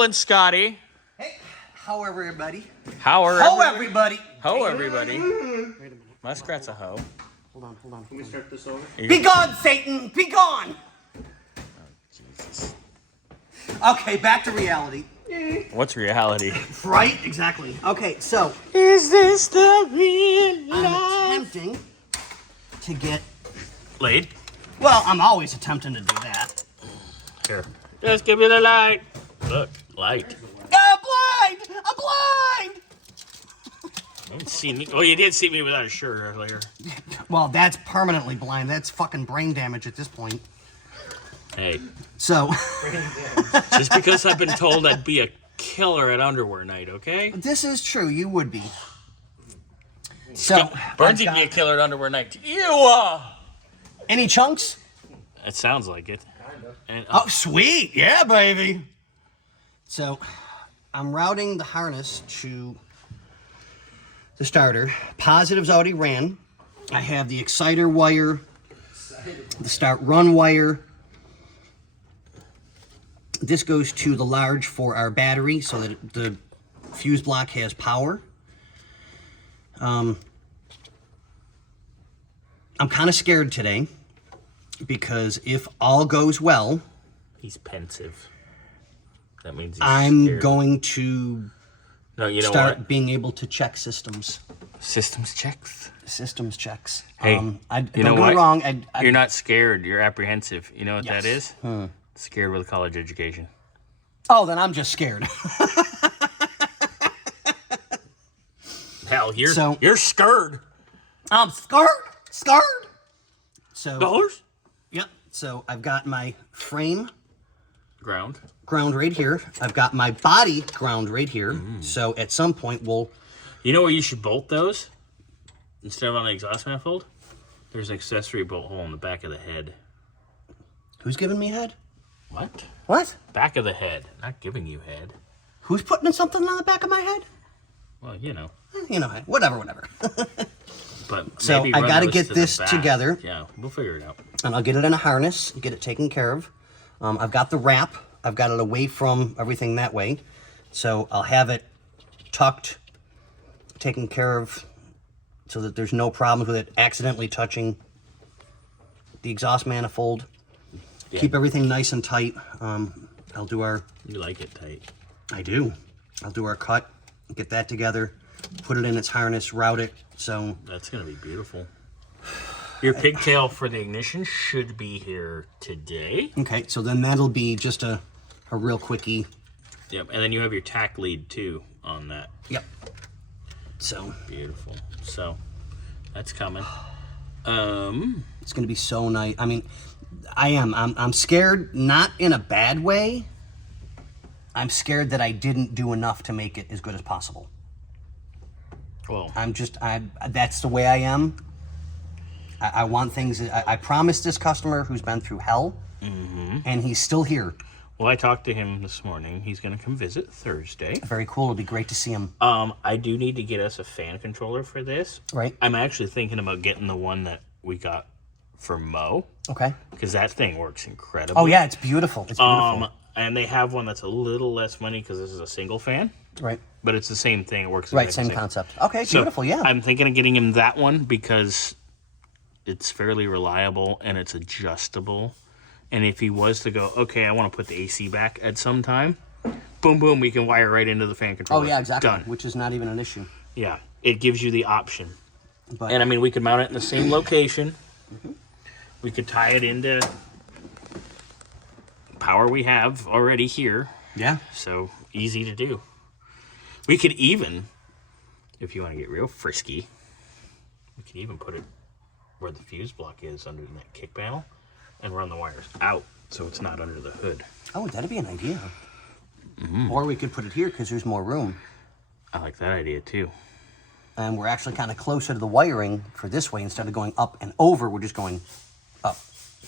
And Scotty. Hey, how everybody? How everybody? Ho, everybody. Wait a minute. Muskrat's a hoe. Hold on. Can we start this over? Be gone, Satan! Be gone! Jesus. Okay, back to reality. What's reality? Right? Exactly. Okay, so Is this the real I'm attempting to get... Laid? Well, I'm always attempting to do that. Here. Just give me the light. Look, light. I'm blind! I'm blind! You haven't seen me. Oh, you did see me without a shirt earlier. Well, that's permanently blind. That's fucking brain damage at this point. Hey, So, just because I've been told I'd be a killer at underwear night, okay? this is true. You would be. So, Burns, I've you'd be a got- killer at underwear night. Any chunks? It sounds like it. And, Oh, sweet. Yeah, baby. So, I'm routing the harness to the starter. Positives already ran. I have the exciter wire, the start run wire. This goes to the large for our battery so that the fuse block has power. I'm kind of scared today because if all goes well, he's pensive. That means he's I'm scared. going to No, you know start what? being able to check systems. Systems checks. Systems checks. Hey, don't you know get me what? wrong. You're not scared. You're apprehensive. You know what that Yes. is? Scared with a college education. Oh, then I'm just scared. Hell, you're So- you're scared. I'm scared. So, Dollars? yep. So I've got my frame Ground. ground right here. I've got my body ground right here. Mm. So at some point we'll. You know where you should bolt those? Instead of on the exhaust manifold? There's an accessory bolt hole in the back of the head. Who's giving me head? What? What? Back of the head. Not giving you head. Who's putting something on the back of my head? Well, you know. You know, whatever. But So maybe I run gotta those get to the this back. together. Yeah, we'll figure it out. And I'll get it in a harness, get it taken care of. I've got the wrap. I've got it away from everything that way. So I'll have it tucked, taken care of, so that there's no problems with it accidentally touching the exhaust manifold. Yeah. Keep everything nice and tight. I'll do our... You like it tight. I do. I'll do our cut, get that together, put it in its harness, route it. So That's going to be beautiful. Your pigtail for the ignition should be here today. okay, so then that'll be just a real quickie. Yep, and then you have your tack lead too on that. Yep. So Beautiful. So that's coming. it's gonna be so nice. I mean, I'm scared, not in a bad way. I'm scared that I didn't do enough to make it as good as possible. Well, That's the way I am. I want things. I promised this customer who's been through hell, and he's still here. I talked to him this morning. He's going to come visit Thursday. Very cool. It'll be great to see him. I do need to get us a fan controller for this. Right. I'm actually thinking about getting the one that we got for Mo, Okay. because that thing works incredibly. Oh yeah, it's beautiful. It's beautiful. And they have one that's a little less money because this is a single fan, Right. but it's the same thing. It works the Right. exact Same concept. Okay. So, Beautiful. Yeah. I'm thinking of getting him that one because it's fairly reliable and it's adjustable. And if he was to go, okay, I want to put the AC back at some time, boom, boom, we can wire right into the fan controller. Oh yeah, exactly. Done. Which is not even an issue. Yeah, it gives you the option. But And I mean, we could mount it in the same location. We could tie it into power we have already here. yeah. So easy to do. We could even, if you want to get real frisky, we could even put it where the fuse block is under that kick panel and run the wires out so it's not under the hood. Oh, that'd be an idea. Or we could put it here because there's more room. I like that idea too. And we're actually kind of closer to the wiring for this way. Instead of going up and over, we're just going up.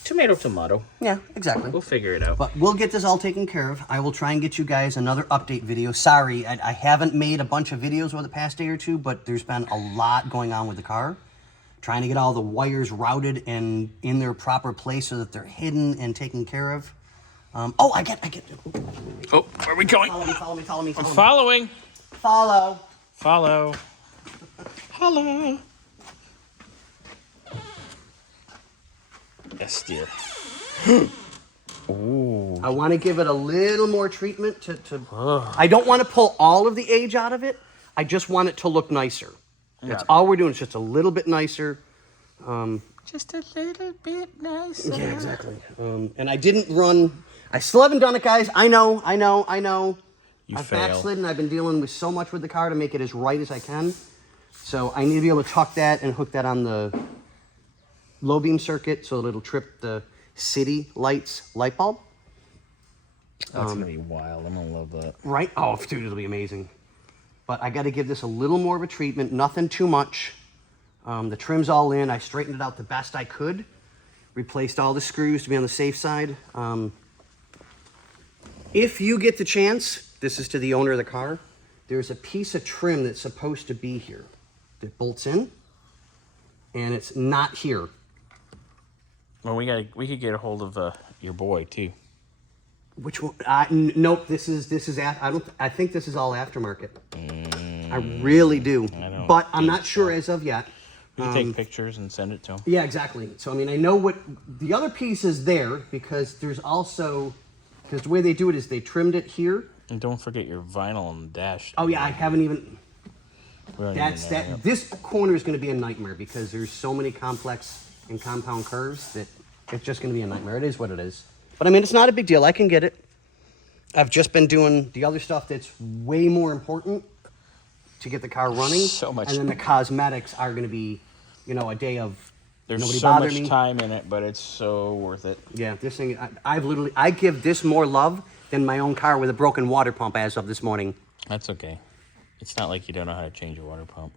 Tomato, tomato. Yeah, exactly. We'll figure it out. But we'll get this all taken care of. I will try and get you guys another update video. Sorry, I haven't made a bunch of videos over the past day or two, but there's been a lot going on with the car. Trying to get all the wires routed and in their proper place so that they're hidden and taken care of. Oh, I get. Oh, where are we going? Follow me. I'm following. Follow. Follow. Hello. Yes, dear. Ooh. I want to give it a little more treatment to I don't want to pull all of the age out of it. I just want it to look nicer. That's all we're doing. It's just a little bit nicer. Just a little bit nicer. Yeah, exactly. And I didn't run. I still haven't done it, guys. I know. I've backslidden. I've been dealing with so much with the car to make it as right as I can. So I need to be able to tuck that and hook that on the low beam circuit so that it'll trip the city lights light bulb. That's gonna be wild. I'm gonna love that. Right? Oh, dude, it'll be amazing. But I got to give this a little more of a treatment. Nothing too much. The trim's all in. I straightened it out the best I could. Replaced all the screws to be on the safe side. If you get the chance, this is to the owner of the car, there's a piece of trim that's supposed to be here that bolts in, and it's not here. Well, we could get a hold of your boy too. Which one? Nope. This is. I think this is all aftermarket. I really do. But I'm not sure as of yet. You can take pictures and send it to him. Yeah, exactly. So I mean, I know what the other piece is there because there's also the way they do it is they trimmed it here. And don't forget your vinyl on the dash. Oh yeah, I haven't even. That's that. This corner is going to be a nightmare because there's so many complex and compound curves that it's just going to be a nightmare. It is what it is. But I mean, it's not a big deal. I can get it. I've just been doing the other stuff that's way more important to get the car running. So much. And then the cosmetics are going to be, a day of There's nobody so bother much me. time in it, but it's so worth it. Yeah, this thing, I give this more love than my own car with a broken water pump as of this morning. That's okay. It's not like you don't know how to change a water pump.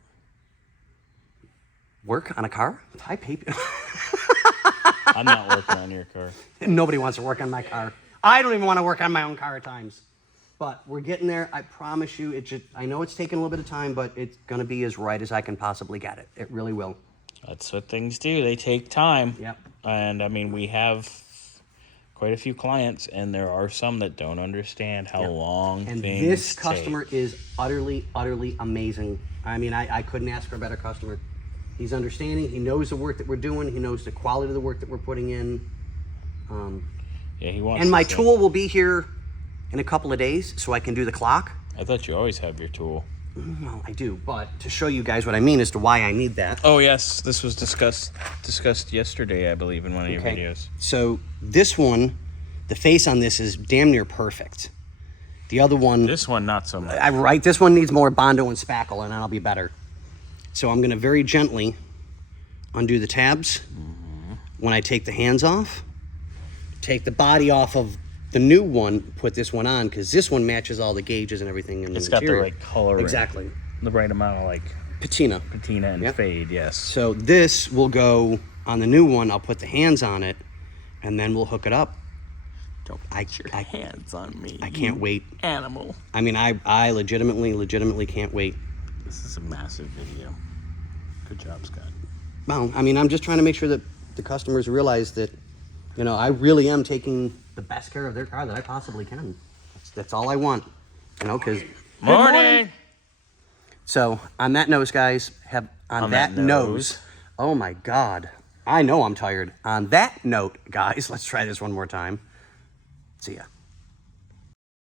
Work on a car? I pay. I'm not working on your car. Nobody wants to work on my car. I don't even want to work on my own car at times. But we're getting there. I promise you. I know it's taking a little bit of time, but it's going to be as right as I can possibly get it. It really will. That's what things do. They take time. Yep. And, I mean, we have quite a few clients, and there are some that don't understand how long and things this take. customer is utterly, utterly amazing. I mean, I couldn't ask for a better customer. He's understanding. He knows the work that we're doing. He knows the quality of the work that we're putting in. Yeah, he wants. And my tool will be here in a couple of days, so I can do the clock. I thought you always have your tool. Well, I do, but to show you guys what I mean as to why I need that. Oh yes, this was discussed yesterday, I believe, in one of your videos. So this one, the face on this is damn near perfect. The other one, This one, not so much. right? This one needs more Bondo and spackle, and I'll be better. So I'm going to very gently undo the tabs. When I take the hands off, take the body off of the new one, put this one on, because this one matches all the gauges and everything in the It's got the interior. right color. Exactly. The right amount of, like, Patina. patina and fade, yes. So this will go on the new one. I'll put the hands on it, and then we'll hook it up. Don't put your hands on me. I can't wait. Animal. I mean, I legitimately can't wait. This is a massive video. Good job, Scott. Well, I mean, I'm just trying to make sure that the customers realize that, I really am taking the best care of their car that I possibly can. That's all I want, because... Morning! So, on that nose, guys, on that nose... Oh, my God. I know I'm tired. On that note, guys, let's try this one more time. See ya.